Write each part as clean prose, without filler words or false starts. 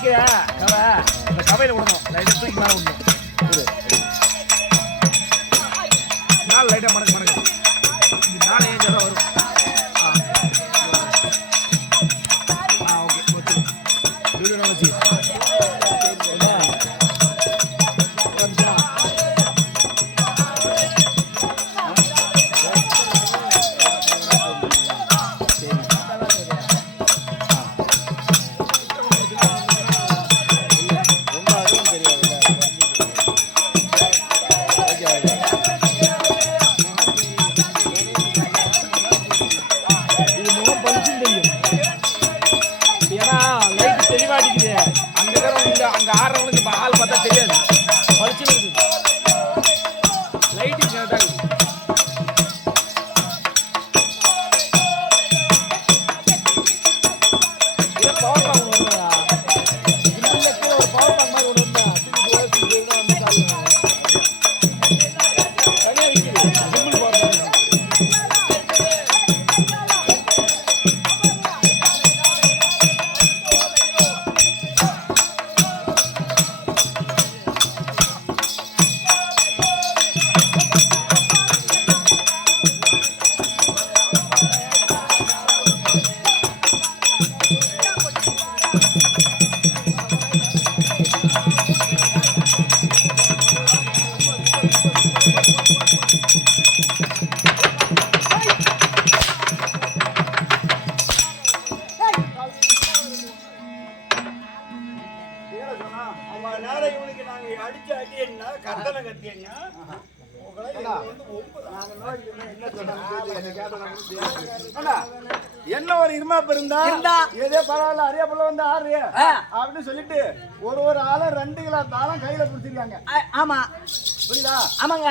இந்த கவையில விடணும், லைட்டா தூக்கி மேல விடணும். நாலு லைட்டா மடக்கு மடக்கு, இந்த நாலு ஏஞ்சா தான் வரும். ஓகே ஓகே, வீடியோ வச்சு என்ன ஒரு இருமா இருந்தா ஏதோ பரவாயில்ல, அரிய புள்ள வந்து ஆறு அப்படின்னு சொல்லிட்டு ஒரு ஆளும் 2 கிலோ தாளம் கையில பிடிச்சிருக்காங்க. ஆமா, புரியுதா? ஆமாங்க.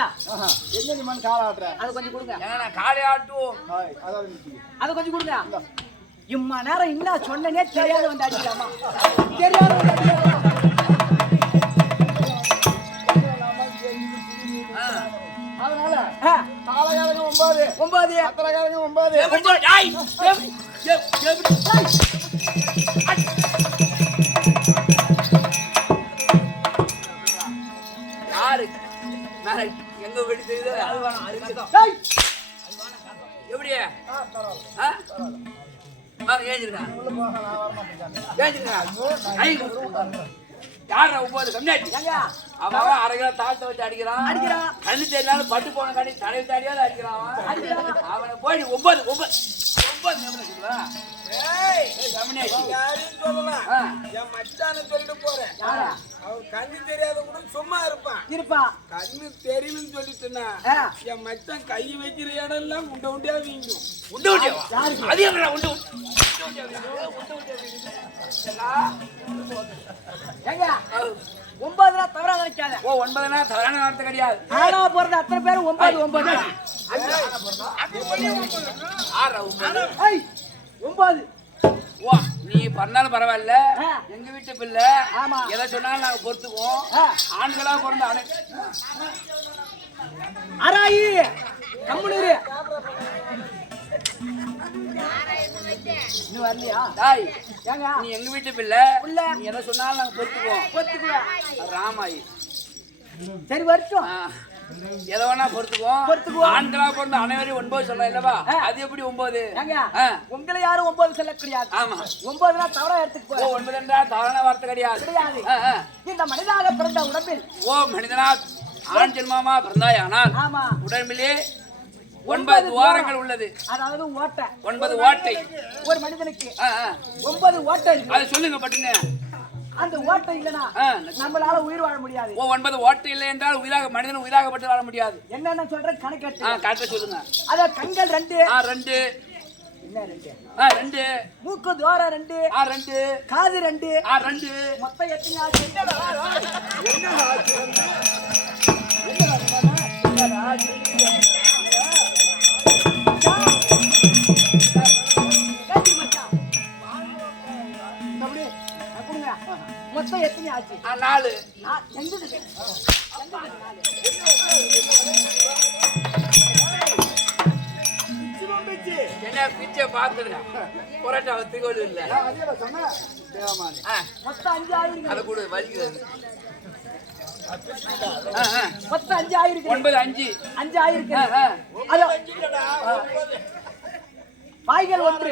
என்ன நீ மண் கால ஆட்டுற? அது கொஞ்சம் கொடுங்க. காலை ஆட்டுவோம், அது கொஞ்சம் கொடுங்க. இம்மா நேரம் என்ன சொன்னனே தெரியாத வந்து அடிக்கலாமா? தெரியாத வந்து அடிக்கலாமா? அதனால தாளகாரங்க 9 அத்தலகாரங்க 9. யாரு எங்க வீடு தெரியுது? அது வேணாம், எப்படியா யாரா 9 கம்மியாச்சு? அவன் 1/2 கிலோ தாழ்த்த வச்சு அடிக்கிறான். கண்ணு தெரியாத பட்டு போன கண்ணி தடவை தாடியாவது அடிக்கிறான். அவனை போய் 9 என் மச்சான சொல்லிட்டு போறேன். அவன் கண்ணு தெரியாத கூட சும்மா இருப்பான். கண்ணு தெரியலன்னு சொல்லிட்டுனா என் மச்சான் கை வைக்கிற இடம் எல்லாம் உண்ட உண்டியா வீங்கும். அது என்ன உண்டு? ஏங்க 9 தவறா நினைக்காத. 9 தவறான வார்த்தை கிடையாது. ஆனா போறது அத்தனை பேர் 9 9. வா, நீ பண்ணாலும் பரவாயில்ல, எங்க வீட்டு பிள்ளை எதை சொன்னாலும் நாங்க பொறுத்துக்குவோம். ஆண்களா பிறந்த அராயி கம்முனூரு இன்னும் வரலையா? நீ எங்க வீட்டு பிள்ளை, நீ எதை சொன்னாலும் நாங்க பொறுத்துக்குவோம். ராமாயி சரி வரட்டும், எதை வேணா பொறுத்துக்குவோம். ஆண்களா பிறந்த அனைவரையும் 9 சொல்ல இல்லவா? அது எப்படி 9? உங்களை யாரும் 9 சொல்ல கிடையாது. ஆமா, 9 தவறா எடுத்துக்கு போ. 9 என்றால் தவறான வார்த்தை கிடையாது. இந்த மனிதனாக பிறந்த உடம்பில் மனிதனா ஆண் ஜென்மமா பிறந்தாயானால் உடம்பிலே 9 துவாரங்கள் உள்ளது. அதாவது ஓட்டை, 9 ஓட்டை ஒரு மனிதனுக்கு 9 ஓட்டை. அதை சொல்லுங்க பட்டுங்க. அந்த ஓட்டை இல்லனா நம்மளால உயிர் வாழ முடியாது. 9 ஓட்டை இல்லை என்றால் மனிதன் உயிராகப்பட்டு வாழ முடியாது. என்னென்ன சொல்ற கணக்கெட்டு கரெக்டா சொல்லுங்க. அத கண்கள் 2, 2 என்ன 2, 2 மூக்கு துவாரம் 2, 2 காது 2, 2 மொத்தம் எத்தனை ஆச்சு? மொத்தம் எத்தனை ஆச்சு? 4. எங்க வந்துச்சு. என்ன பிச்சை பாத்துருங்க புரட்டா வத்துக்கோடு இல்ல அதே சொன்னேன் தேவமானி. மொத்தம் 5 ஆயிருக்கு. அதை கூட வலிக்கிறது. மொத்தம் 5 ஆயிருக்கு. 9 5 5 ஆயிருக்கு. அதோ வாய்கள் 1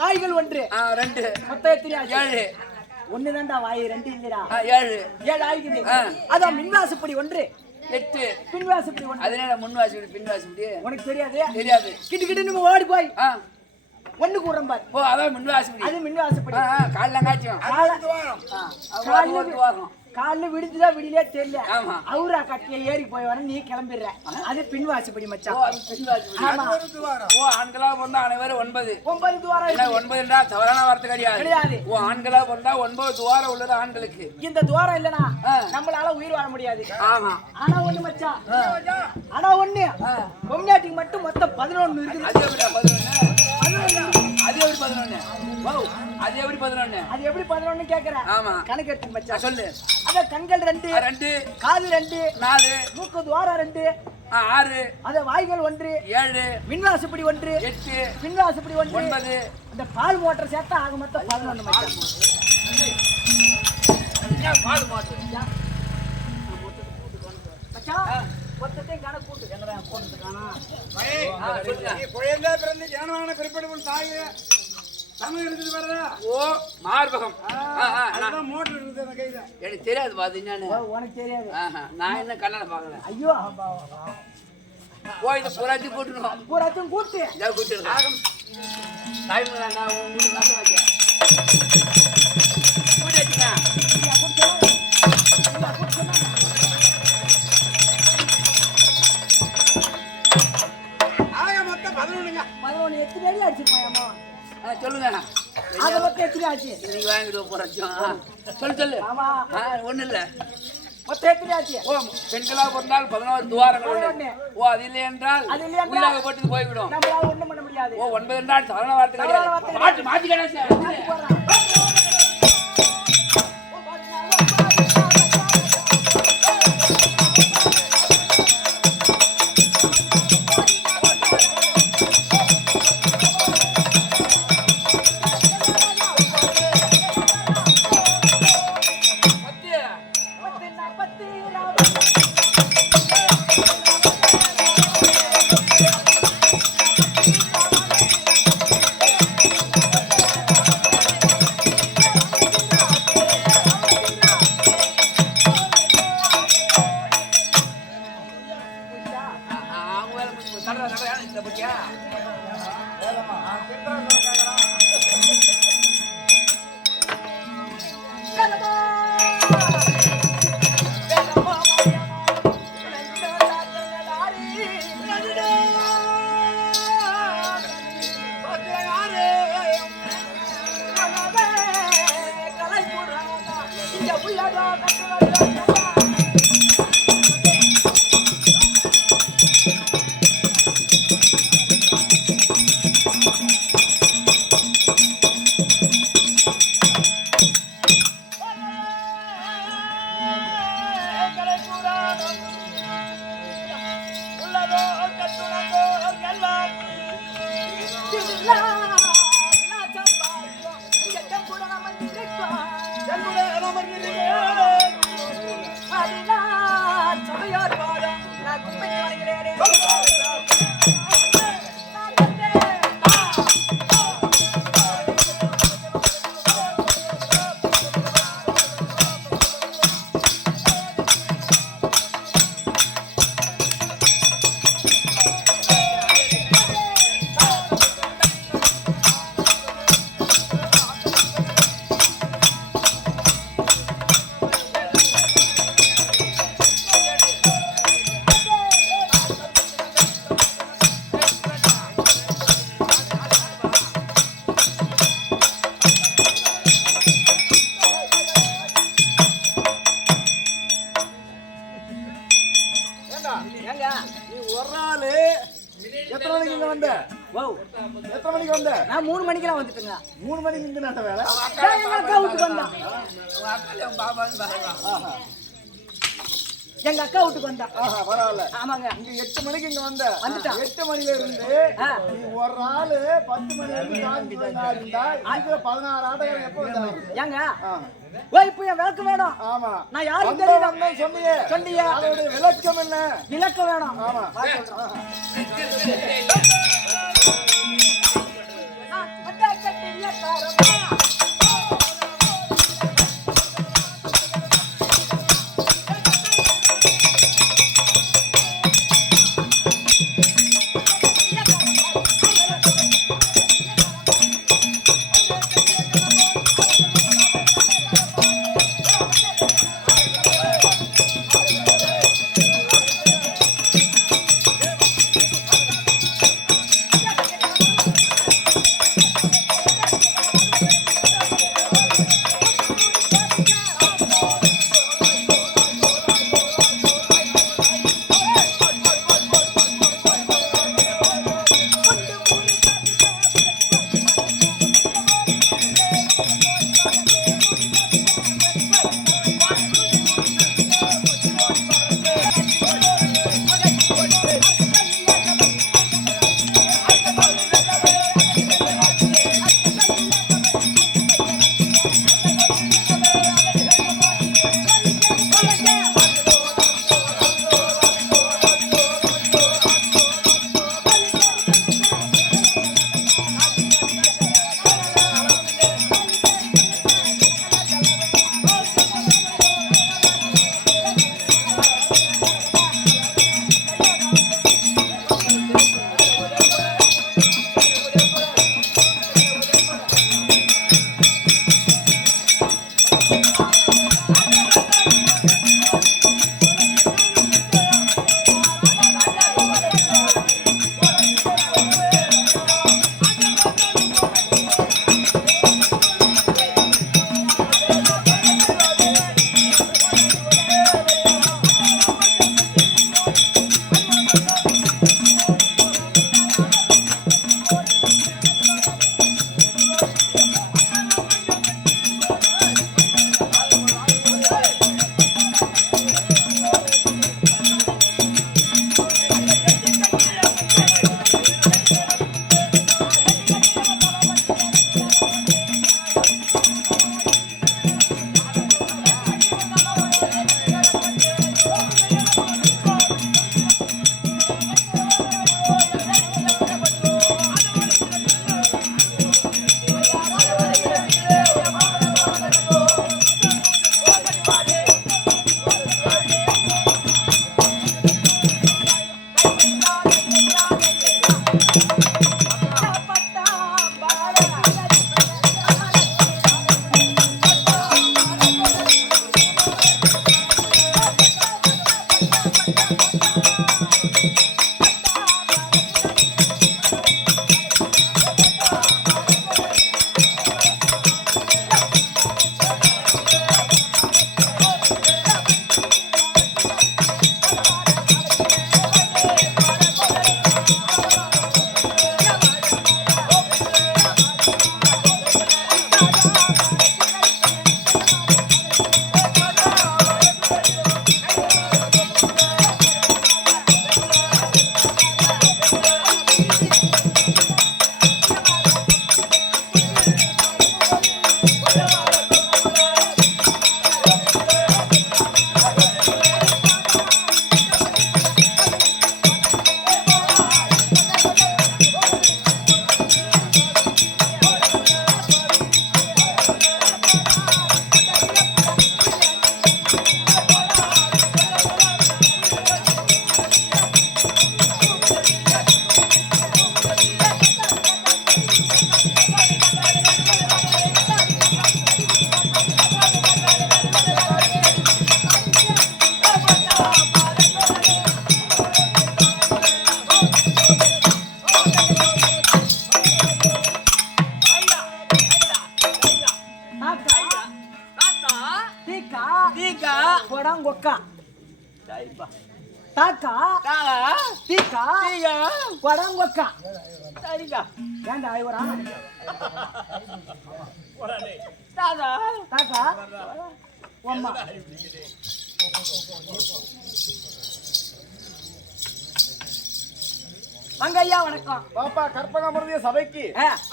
வாய்கள் 1 2 மொத்தம் எத்தனை ஆச்சு? 7 1 தான்டா வாய் 2 இல்லடா 7 7 ஆயிருக்கு. அதான் மின்வாசப்படி 1 8 பின்வாசப்படி 1. அதனால முன்வாசி பின்வாசி உனக்கு தெரியாது? தெரியாது. கிட்டு கிட்டு நம்ம ஓடி போய் 1 கூறம் பாரு. ஓ அதான் முன்வாசி அது மின்வாசப்படி. காலைல காய்ச்சும் காலைல விடுதுதா விடிலே தெரியல. ஆமா. அவரா கட்டில ஏறி போய் வர நீ கிளம்பிடுற. அது பின்வாசப்படி மச்சான். ஆமா. ஓ ஆண்களா பொண்ணா அனைவரும் 9 9 துவாரம். 9 தவறான வார்த்தை கிடையாது. ஓ ஆண்களா பொண்ணா 9 துவாரம் உள்ளது ஆண்களுக்கு. இந்த துவாரம் இல்லனா நம்மளால உயிர் வாழ முடியாது. ஆமா. ஆனா ஒண்ணு மச்சான். ஆனா ஒண்ணு பொம்னாட்டிக்கு மட்டும் மொத்தம் 11 இருக்குது. அது எப்படி 11? அது எப்படி 11? வாவ். அது எப்படி 11? அது எப்படி 11 கேக்குற? ஆமா. கணக்கு எடுத்து மச்சான். சொல்லு. அத கண்கள் 2 2 காது 2 4 மூக்கு துவாரம் 2 6 அத வாய்கள் 1 7 மின்வாசப்படி 1 8 பின்வாசப்படி 1 9 இந்த பால் மோட்டர் சேர்த்தா ஆக மொத்தம் 11 மச்சான். பால் மாட்டு மச்சான் மொத்தத்தையும் கணக்கு கூட்டு. என்னடா போட்டுக்கானா? நீ குழந்தை பிறந்து ஜனமான பிறப்பெடுக்கும் தாய் தமிழ் இருக்குது பாரு. ஓ மார்பகம். அதான் மோட்டர் இருக்குது அந்த கையில. எனக்கு தெரியாது பாத்து என்னன்னு. உனக்கு தெரியாது. நான் என்ன கண்ணால பாக்கல. ஐயோ ஓ இது புராஜி கூட்டணும். பூராச்சும் கூட்டு. இதை கூட்டிருக்கேன். டைம் நான் உங்களுக்கு வாசம் வைக்க கூட்டிட்டுங்க. ஆக மொத்தம் 11ங்க. 11 எத்தனை அடி அடிச்சிருப்பாயம்மா? சொல்லுங்க. அது மொத்தம் எத்தனை ஆச்சு? இன்னைக்கு வாங்கிட்டு போறோம். சொல்லு. ஆமா. ஒண்ணு இல்ல. மொத்தம் எத்தனை ஆச்சு? ஓ பெண்களா பிறந்தால் 11 துவாரங்கள் உண்டு. ஓ அது இல்லை என்றால் உயிராகப்பட்டு போய்விடும். நம்மளால ஒண்ணும் பண்ண முடியாது. ஓ 9 என்றால் சாதாரண வார்த்தை கிடையாது. மாத்தி மாத்தி கிடையாது. எத்தனை மணிக்கு வந்த? நான் 3 மணிக்கெல்லாம் வந்துட்டேங்க. 3 மணிக்கு இந்த நேரத்தை வேலை. எங்க அக்கா வீட்டுக்கு வந்தேன். எங்க அக்கா வீட்டுக்கு வந்தா. பரவாயில்ல. ஆமாங்க. இங்க 8 மணிக்கு இங்க வந்துட்டான். 8 மணில இருந்து நீ ஒரு ஆளு 10 மணி வரைக்கும் இருந்தா இதுல 16 ஆட்டக்காரங்க எப்ப வந்தாங்க? ஏங்க ஓ இப்போ என் விளக்கு வேணும். ஆமா. நான் யாருக்கு தெரியும் சொன்னியே அதோட விளக்கம் என்ன? விளக்கம் வேணும். ஆமா. கொக்கா தாக்கா தீக்கா கொடங்கொக்கா சரிக்கா ஏண்டா ஐவரா தாக்கா தாக்கா அம்மா வாங்க ஐயா வணக்கம். பாப்பா கற்பகமருதிய சபைக்கு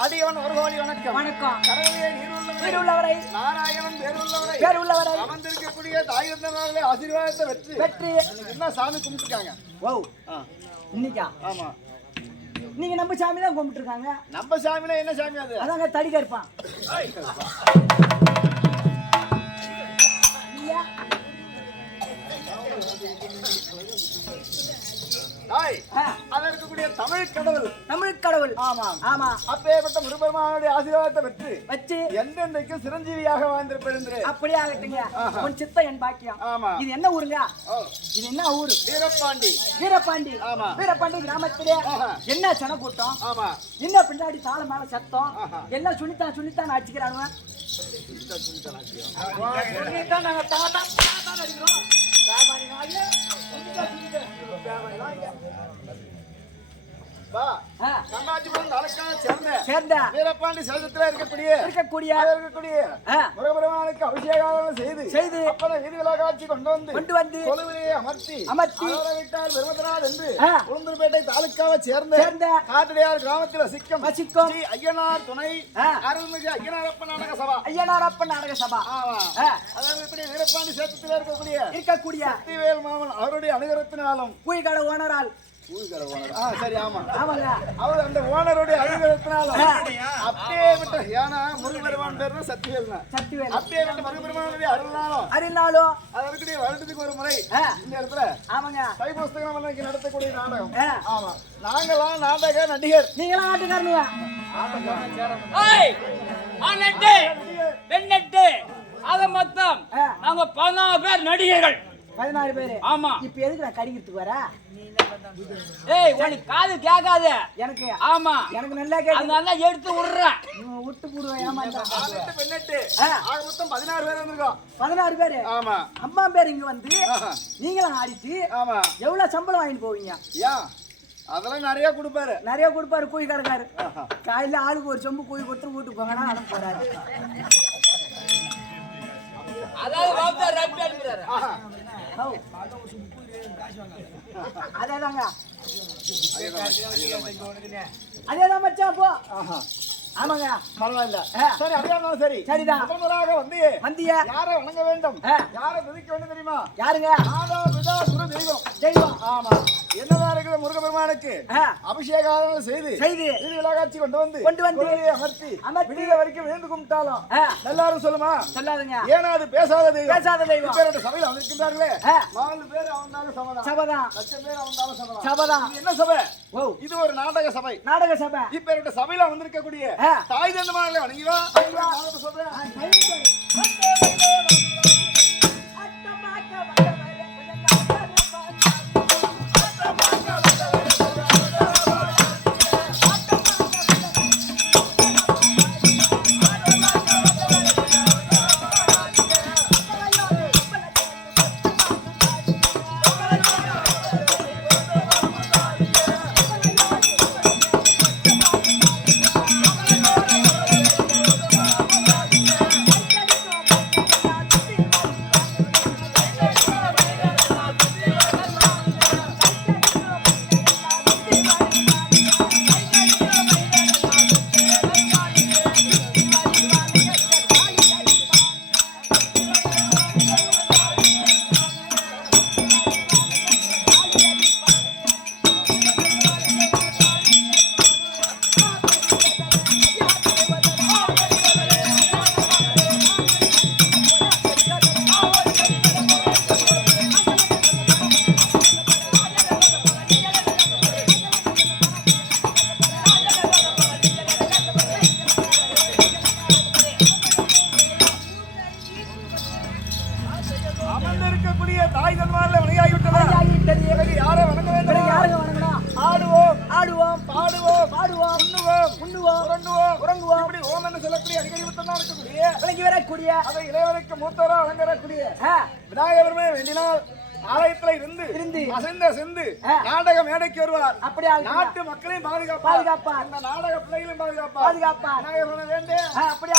அடியவன் ஒரு கோடி வணக்கம். வணக்கம். கடவுளே நீருள்ளவரை நாராயணன் பேருள்ளவரை பேருள்ளவரை அமர்ந்திருக்கக்கூடிய தாய் தந்தனாலே ஆசீர்வாதத்தை வெற்றி என்ன சாமி கும்பிட்டுருக்காங்க. ஓ இன்னைக்கா? ஆமா. நீங்க நம்ம சாமி தான் கும்பிட்டு இருக்காங்க. நம்ம சாமினா என்ன சாமி அது? அதாங்க தடி கருப்பான். தமிழ் கடவுள். ஆமா ஆமா. அப்பேற்பட்ட முருகபெருமானுடைய ஆசீர்வாதத்தை வச்சு எந்தெந்தைக்கும் சிரஞ்சீவியாக வாழ்ந்திருப்பேன். அப்படியே ஆகட்டுங்க. உன் சித்தம் என் பாக்கியம். ஆமா. இது என்ன ஊருங்க? இது என்ன ஊரு? வீரபாண்டி. வீரபாண்டி. ஆமா. வீரபாண்டி கிராமத்திலே என்ன சன கூட்டம். ஆமா. என்ன பின்னாடி சால மேல சத்தம் எல்லாம் சுனித்தான் அடிச்சுக்கிறானுங்க. நாங்க தாத்தா அடிக்கிறோம். வீரபாண்டி சேதத்தில் இருக்கக்கூடிய முருகபெருமானுக்கு அபிஷேகம் செய்து வீதிகளை காட்சி கொண்டு வந்து கொலுவிலே அமர்த்தி பெருமதனால் என்று உளுந்தூர்பேட்டை தாலுக்காவை சேர்ந்த காட்டுடையார் கிராமத்தில் வசிக்கும் ஐயனார் துணை அருள்மிகு ஐயனாரப்பன் நாடக சபா. வீரபாண்டி சேதத்தில் இருக்கக்கூடிய சக்திவேல் மாமன் அவருடைய அனுகிரகத்தினாலும் பூய்கடை ஓனரால் சரி ஆமா ஆமாங்க அவர் அந்த ஓனருடைய அனுகிரகத்தினால அப்படியே விட்ட ஏன்னா முருகபெருமான் பேர் சத்திவேல் அப்படியே விட்ட முருகபெருமானுடைய அருள்னாலும் அதற்குடைய வருடத்துக்கு ஒரு முறை இந்த இடத்துல ஆமாங்க தைப்பூசம் நடத்தக்கூடிய நாடகம். ஆமா நாங்களாம் நாடக நடிகர். நீங்களாம் நாட்டுக்காரங்க. அத மொத்தம் நாங்க 14 பேர் நடிகர்கள். 16 பேரு. ஆமா. இப்ப எதுக்கு நான் கடிக்கிறதுக்கு வர? ஏய் உனக்கு காது கேட்காது எனக்கு. ஆமா எனக்கு நல்லா கேக்குது. அதனால எடுத்து விடுறேன். விட்டு போடுவேன். ஏமாண்டா. ஆக மொத்தம் 16 பேர் வந்திருக்கோம். 16 பேர். ஆமா. அம்மா பேர் இங்க வந்து நீங்களும் ஆடிட்டு ஆமா எவ்வளவு சம்பளம் வாங்கிட்டு போவீங்க? அதெல்லாம் நிறைய கொடுப்பாரு கூய் கடைக்காரு. காலையில ஆளுக்கு ஒரு சொம்பு கூய் கொடுத்து வீட்டுக்கு போங்கன்னா அனுப்ப போறாரு. அதேதாங்க அதேதான் மச்சான் போ. ஆமாங்க பரவாயில்ல. சரி அப்படியே சரி சரிதான். முதலாக வந்திய யாரை வணங்க வேண்டும் யாரை துதிக்க வேண்டும் தெரியுமா? யாருங்க? தெய்வம். ஆமா என்னதான் இருக்குது முருகபெருமானுக்கு அபிஷேகம் செய்து விழாக்காட்சி கொண்டு வந்து அமர்த்தி விடிய வரைக்கும் விழுந்து கும்பிட்டாலும் எல்லாரும் சொல்லுமா? சொல்லாதுங்க. ஏன்னா அது பேசாத தெய்வம். சபையில் வந்திருக்கின்றார்களே 4 பேர் அவனாலும் சபதான் 1,00,000 பேர் அவனாலும் சபதான். என்ன சபை? இது ஒரு நாடக சபை. இப்ப சபையில வந்திருக்கக்கூடிய தாய் தந்தமானே வணங்கிவா சொல்றேன். நாடக மேடைக்கு வருவார். அப்படியே நாட்டு மக்களையும் பாதுகாப்பார். இந்த நாடக பிள்ளைகளையும் பாதுகாப்பார். விநாயகர் வேண்டே அப்படியே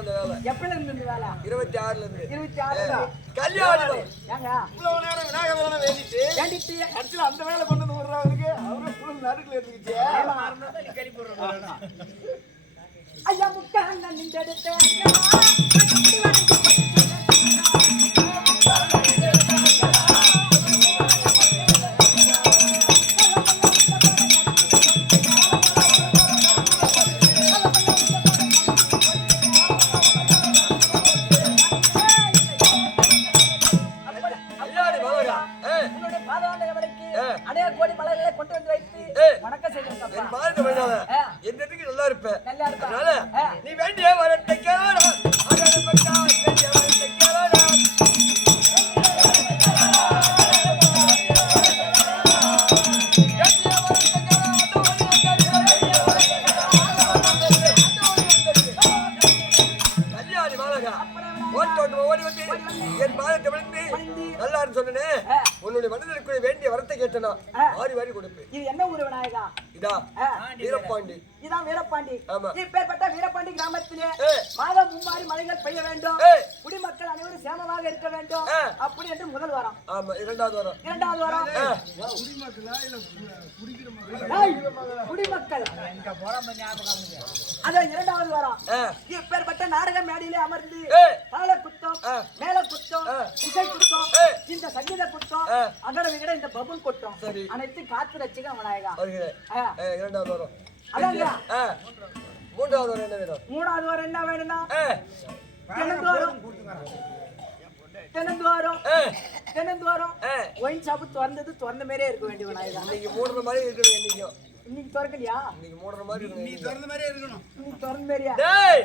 அந்த வேலை. எப்பல இருந்து இந்த வேலை? 26ல இருந்து. 26 கல்யாணம். ஏங்க இவ்வளவு நேரம் விநாயகர் வேலை வேண்டிட்டு வேண்டிட்டு கடைசியில அந்த வேலை கொண்டு வந்து விடுறவருக்கு அவரு ஃபுல் நடுக்குல இருந்துச்சு. ஐயா முக்காங்க நின்றெடுத்த நல்லா இருப்பேன். அதனால நீ வேண்டிய வரத்தை கேளடா. அடடே பட்டா வேண்டிய வரத்தை கேளடா. கல்யாணி மாலகா ஓடி வந்து என் பாதத்தை விழுந்து நல்லா சொன்னே. உன்னுடைய மனதிற்கு வேண்டிய வரத்தை கேட்டனா வாரி வாரி கொடுப்பேன். இது என்ன ஊரு விநாயகா? இதா வீரபாண்டி. இதான் வீரபாண்டி. ஆமா. இப்பேற்பட்ட வீரபாண்டி கிராமத்திலே மாதம் 3 மலைகள் பெய்ய வேண்டும், குடிமக்கள் அனைவரும் சேமமாக இருக்க வேண்டும் அப்படி என்று முதல் வாரம். ஆமா. இரண்டாவது வாரம் குடிமக்கள். அதான் இரண்டாவது வாரம். இப்பேற்பட்ட நாடக மேடையிலே அமர்ந்து தாள குத்தம், மேல குத்தம், இசை குத்தம், இந்த சங்கீத குத்தம், அகட விகட இந்த பபுல் குத்தம் அனைத்து காத்து ரசிக்க விநாயகா. இரண்டாவது வாரம். அதாங்க. மூன்றாவது வாரம் என்ன வேணும்? மூணாவது வாரம் என்ன வேணும்னா தென்னந்தோரம் ஒயின் ஷாப்பு திறந்த மாதிரியே இருக்க வேண்டிய விநாயகா. இன்னைக்கு மூடுற மாதிரி இருக்கணும். இன்னைக்கு திறக்கலையா? இன்னைக்கு மூடுற மாதிரி இருக்கணும். நீ திறந்த மாதிரியே இருக்கணும். நீ திறந்த மாதிரியா? டேய்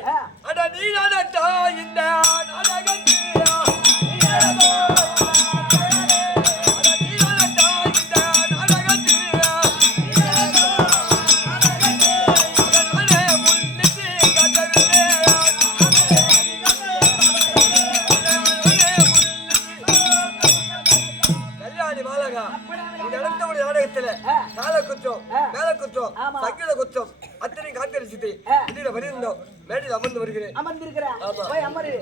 அட நீ நாடா இந்த நாடகத்தியா அத்தனை காத்தரிச்சுட்டு வருகிறோம். மேடையில் அமர்ந்து வருகிறேன். அமர்ந்திருக்கிறேன். போய் அமரு.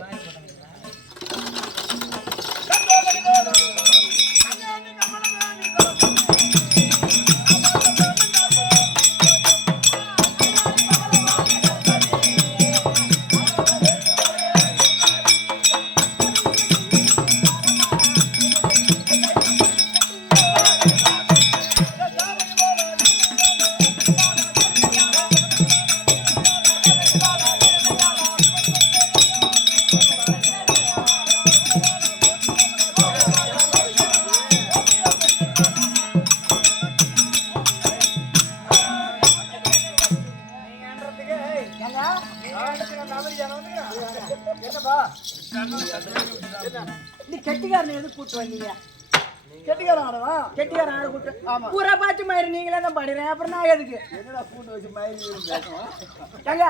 நீ கெட்டிக்காரனை எது கூட்டு வந்தீங்க? கெட்டிக்காரன் ஆடவா? கெட்டிக்காரன் ஆட கூட்டு. பூரா பாட்டு மயிறு நீங்களே தான் பாடுறேன். அப்புறம் நான் எதுக்கு? என்னடா கூட்டு வச்சு மயிறு பேசுவோம்? ஏங்க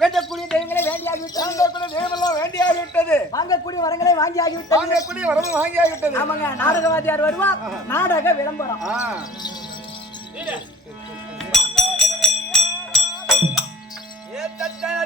வேண்டக்கூடிய தெய்வங்களே வேண்டியாகி விட்டது. வாங்கக்கூடிய தெய்வமெல்லாம் வேண்டியாகி விட்டது. வாங்கக்கூடிய வரங்களே வாங்கியாகி விட்டது. வாங்கக்கூடிய வரமும் வாங்கியாகி விட்டது. ஆமாங்க. நாடகவாதியார் வருவா. நாடக விளம்பரம். ஏ தத்தன